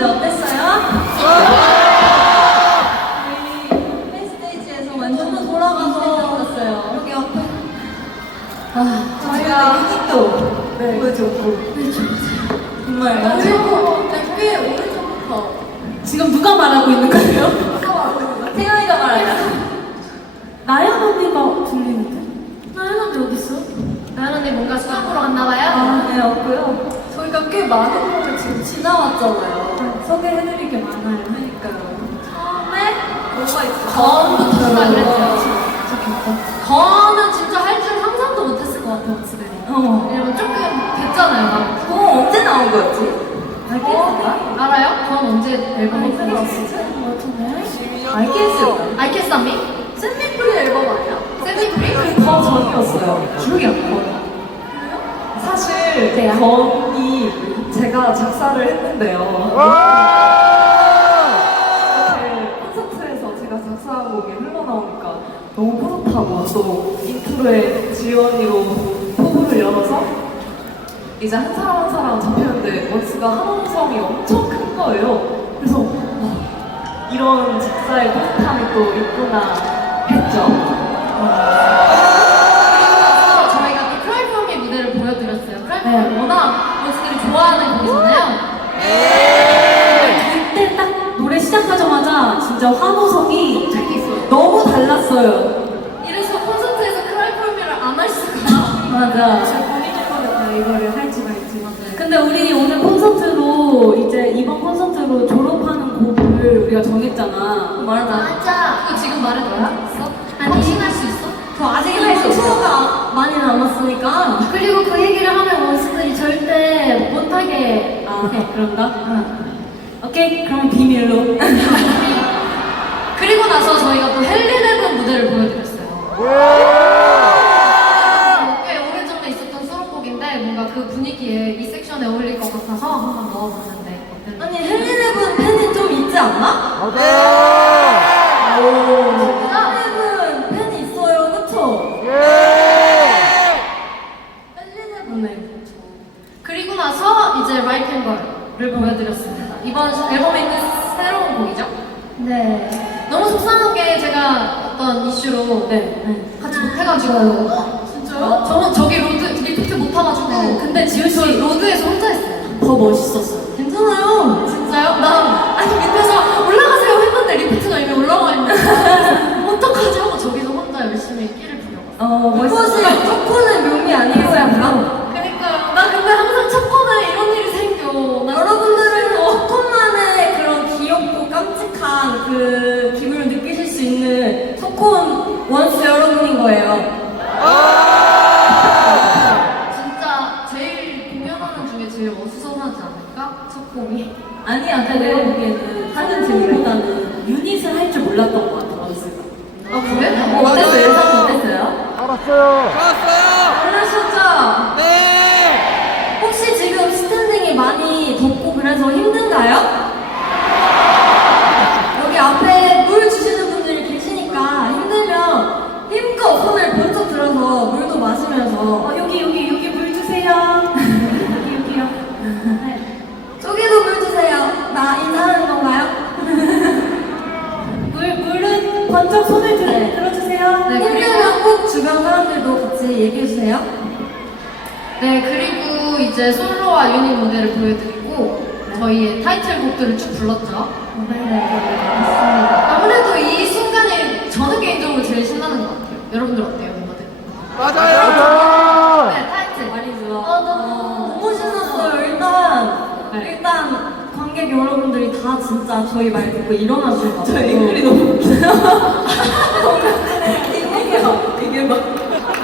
무대 어땠어요? 저희 팬스테이지에서 완전 돌아가서 왔어요. 여기 앞에. 아, 저희가 또 보여줬고. 정말 아, 그리고 꽤 오른쪽부터 지금 누가 말하고 있는 거예요? 태연이가 말하자. 나연 언니가 들리는데? 나연 언니 어디 있어? 나연 언니 뭔가 보러 갔나 봐요. 아, 네, 없고요. 저희가 꽤 많은 분을 지금 지나왔잖아요. 소개해드릴 게 많아요. 그러니까요. 처음에 뭐가 있어? 건부터 진짜 건은 진짜 할 줄 상상도 못했을 것 같아요. 어. 왜냐면 조금 됐잖아요. 그거 언제 나온 거였지? 알겠어요? 알아요? 건 언제 앨범을 풀었어? 알겠어요. 알겠삼이? 샌디프리 앨범 아니야? 샌디 프리? 더 전이었어요. 기억이 안 나요. 사실 건이 제가 작사를 했는데요. 이렇게 콘서트에서 제가 작사한 곡이 흘러나오니까 너무 뿌듯하고 또 인트로에 지원이로 포부를 열어서 이제 한 사람 한 사람 잡혔는데 원스가 한원성이 엄청 큰 거예요. 그래서 와, 이런 작사의 뿌듯함이 또 있구나 했죠. 이거를 할지 말지. 근데 우리 오늘 콘서트로 이제 이번 콘서트로 졸업하는 곡을 우리가 정했잖아. 말하자. 맞아. 이거 지금 말해도 알았어? 아니, 확신할 수 있어? 저 아직 할수 없어. 투어가 많이 남았으니까. 그리고 그 얘기를 하면 원스들이 절대 못하게 아, 그런가? 응. 오케이, 그럼 비밀로. 그리고 나서 저희가 또 헬리레븐 무대를 보여드렸어요. 나서 이제 라이트 앤 걸을 보여드렸습니다. 이번 앨범에 있는 새로운 곡이죠? 네. 너무 속상하게 제가 어떤 이슈로 네. 네. 같이 못해가지고 진짜요? 저는 저기 로드 리프트 못 타가지고 네, 근데 지효 씨- 저 로드에서 혼자 했어요. 더 멋있었어요. 괜찮아요. 진짜요? 나 아니 밑에서 올라가세요 했는데 리프트가 이미 올라가 있는 거야. 어떡하지 하고 저기서 혼자 열심히 끼를 부려봤어. 어, 멋있어요. 초코는 묘미 아니겠어요? 그러 곡이. 아니야, 근데 내가 보기에는 하는 재미보다는 유닛을 할 줄 몰랐던 것 같아, 원스가. 아 그래? 어, 어땠어요? 예상 어땠어요? 알았어요. 몰랐었죠? 네. 얘기해 주세요. 네 그리고 이제 솔로와 유닛 무대를 보여드리고 저희의 타이틀곡들을 쭉 불렀죠. 네, 아무래도 이 순간이 저는 개인적으로 제일 신나는 것 같아요. 여러분들 어때요, 멤버들? 맞아요. 네, 타이틀. 많이 들어. 어, 너무 너무 신났어요. 일단 네. 일단 관객 여러분들이 다 진짜 저희 말 듣고 일어나 주셔가지고 저 앵글이 너무 웃기다. 이게 막 이게 막.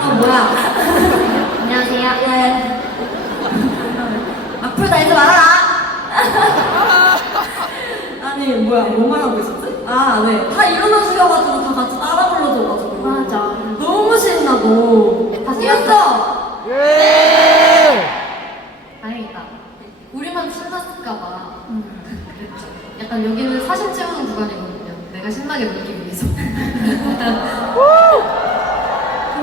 아 뭐야? 안녕하세요. 네. 앞으로 다니지 말아라. 아니 뭐야 뭐 말하고 있었지? 아 네. 다 일어나 주셔가지고 다 같이 따라 불러줘가지고. 맞아. 너무 신나고. 다 뛰었어. 예. 다행이다. 우리만 신났을까봐. 그랬죠. 약간 여기는 사심 채우는 구간이거든요. 내가 신나게 놀기 위해서.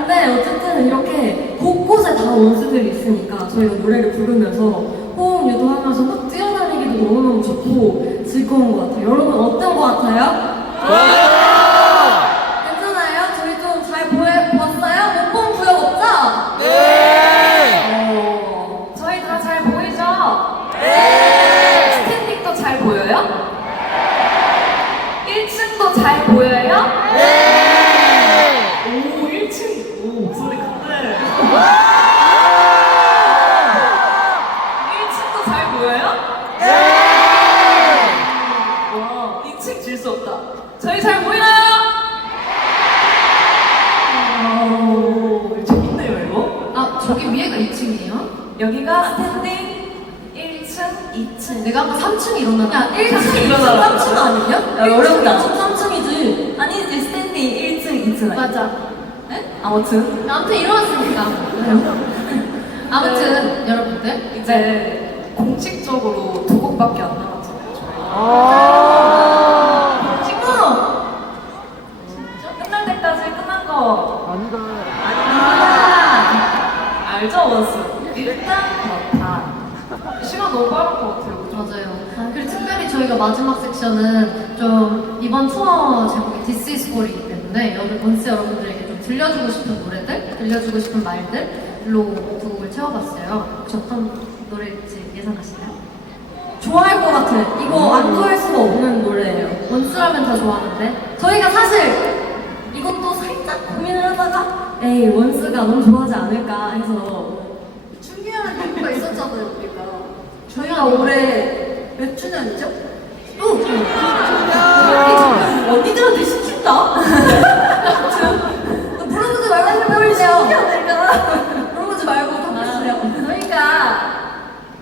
근데 어쨌든 이렇게 곳곳에 다 원수들이 있으니까 저희가 노래를 부르면서 호응 유도하면서 막 뛰어다니기도 너무너무 좋고 즐거운 것 같아요. 여러분 어떤 것 같아요? 여기가 스탠딩 1층, 2층. 내가 아까 3층에 일어나나? 야, 1층, 일어나라. 3층 아니냐? 야, 어렵다. 3층이지. 아니지, 스탠딩 1층, 2층. 맞아. 아무튼. 아무튼 일어났으니까. 아무튼 여러분들 이제 공식적으로 두 곡밖에 안 남았잖아요. 저희. 친구! 끝날 때까지 끝난 거 아니다. 아! 알죠, 원스? 일단 그렇다. 시간 너무 빠른 것 같아요. 그죠? 맞아요. 그리고 특별히 저희가 마지막 섹션은 좀 이번 투어 제목이 This is For이기 때문에 여러분 원스 여러분들에게 좀 들려주고 싶은 노래들, 들려주고 싶은 말들로 두 곡을 채워봤어요. 혹시 어떤 노래일지 예상하시나요? 좋아할 것 같아. 이거 안 좋아할 수가 없는 노래예요. 원스라면 다 좋아하는데 저희가 사실 이것도 살짝 고민을 하다가 에이 원스가 너무 좋아하지 않을까 해서 준비하는 이유가 있었잖아요, 우리가. 저희가 올해 몇 주년이죠? 또 언니들한테 시킨다? 물어보지 말고 해보세요. 물어보지 말고 답해주세요. 저희가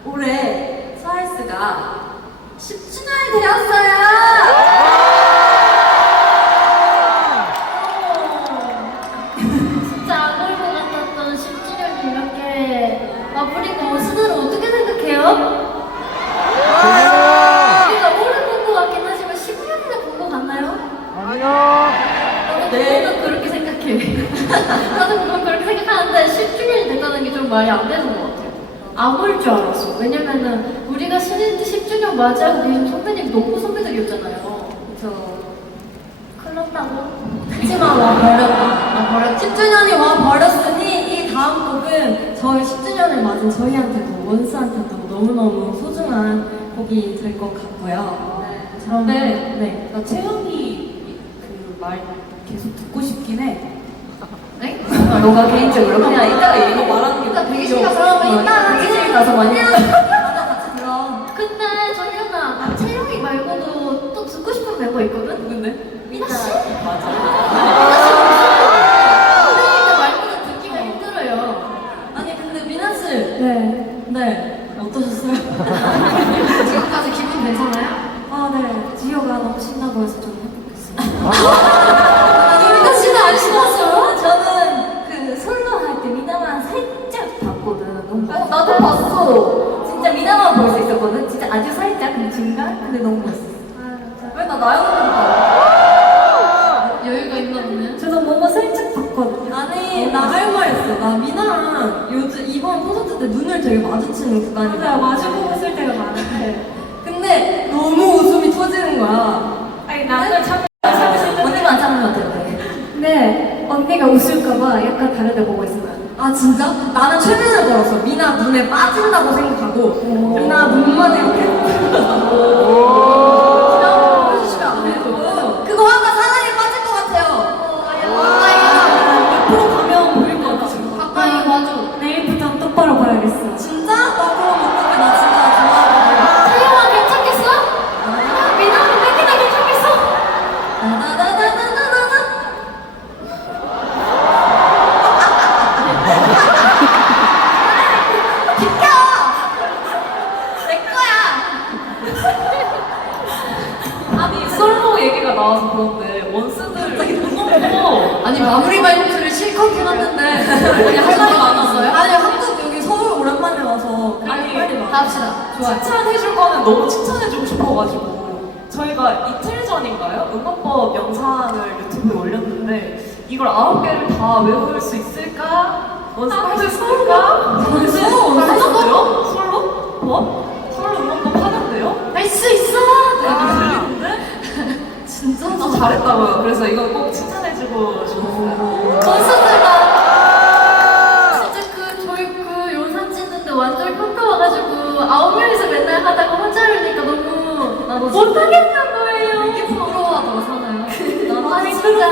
올해 스와이스가 10주년이 되었어요. 진짜 안 올 것 같았던 10주년이 이렇게 와버리고 원스들은 어떻게 생각해요? 우리가 오래 본 것 같긴 하지만 10년이나 본 것 같나요? 아니요. 네. 나도 그렇게 나도 그건 그렇게 생각하는데 10주년이 됐다는 게 좀 말이 안 되는 것 같아요. 안 올 줄 알았어. 왜냐면은 우리가 신인 10주년 맞이하고 계신 선배님이 너무 선배들이었잖아요. 그래서 큰일 났다고. 하지만 와 버렸다. 와 버렸. 10주년이 와 버렸으니 이 다음 곡은 저희 10주년을 맞은 저희한테도 원스한테도 너무너무 소중한 곡이 될 것 같고요. 네. 근데 네. 나 채영이 그 말 계속 듣고 싶긴 해. 네? 너가 개인적으로 그냥 이따가 얘기 말하는 게 일단 대기실 귀여워. 가서 한번 어, 이따가 대기실 가서 많이 맞아 같이 들어. 근데 정연아, 나 채영이 말고도 또 듣고 싶은 멤버 있거든? 누군데? 미나 씨? 맞아. 선생님들 말고는 듣기가 힘들어요. 아니 근데 미나 씨. 네. 네. 어떠셨어요? 지금까지 기분 괜찮아요? 아 네. 지효가 너무 신나고 해서 좀 행복했어요. 봤어. 진짜 미나만 볼 수 있었거든. 진짜 아주 살짝 그 중간? 근데 너무 멋있어. 왜나 나영이만 봐? 여유가 있나 보네. 저도 뭔가 살짝 봤거든요. 아니 나 할 말 있어. 나 미나랑 요즘 이번 콘서트 때 눈을 되게 마주치는 구간이 맞아요. 마주보고 쓸 때가 많은데. 근데 너무 웃음이 터지는 거야. 아니 나는 참 언니만 안 참는 것 같아요. 네, 언니가 웃을까봐 약간 다르게 보고 있어요. 아 진짜? 나는 최면을 걸었어. 미나 눈에 빠진다고 생각하고 미나 눈만 이렇게 실컷 해놨는데, 그냥 할 말이 많았어요? 아니 한국 여기 서울 오랜만에 와서 아니, 빨리 와. 다 합시다. 좋아요. 칭찬해줄 거는 너무 칭찬해주고 싶어가지고 저희가 이틀 전인가요? 응원법 영상을 유튜브에 올렸는데 이걸 아홉 개를 다 외울 수 있을까? 원스할 수 있을까? 벌써? 하는데요? 솔로? 뭐? 솔로 응원법 하는데요? 할 수 있어! 진 짜 진짜 잘했다고요. 그래서 이건 꼭 칭찬해주고 싶었어요. 콘서트가 진짜 그 저희 그 영상 찍는데 완전 평가 와가지고 아홉 명이서 맨날 하다가 혼자 하려니까 너무 못하겠는 거예요. 되게 부끄러워하다가 사나요? 아니 진짜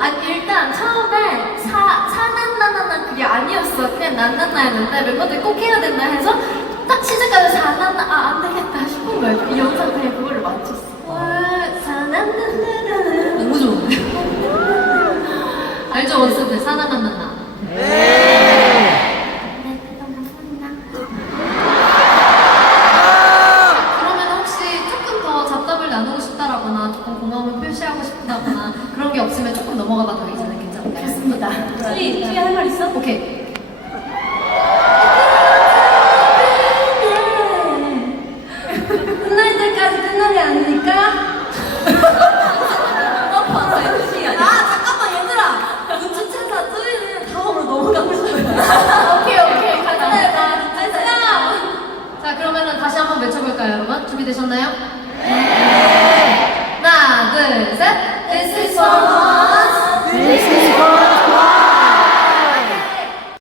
아니 일단 처음에 사 사난나나나 그게 아니었어 그냥 난나나였는데 멤버들이 꼭 해야 된다 해서 딱 시작하면 사난나 아안 되겠다 싶은 거예요 이 영상 그냥 그거를 맞췄어 와 사난나나나 알죠? 원스들 사나나나나 그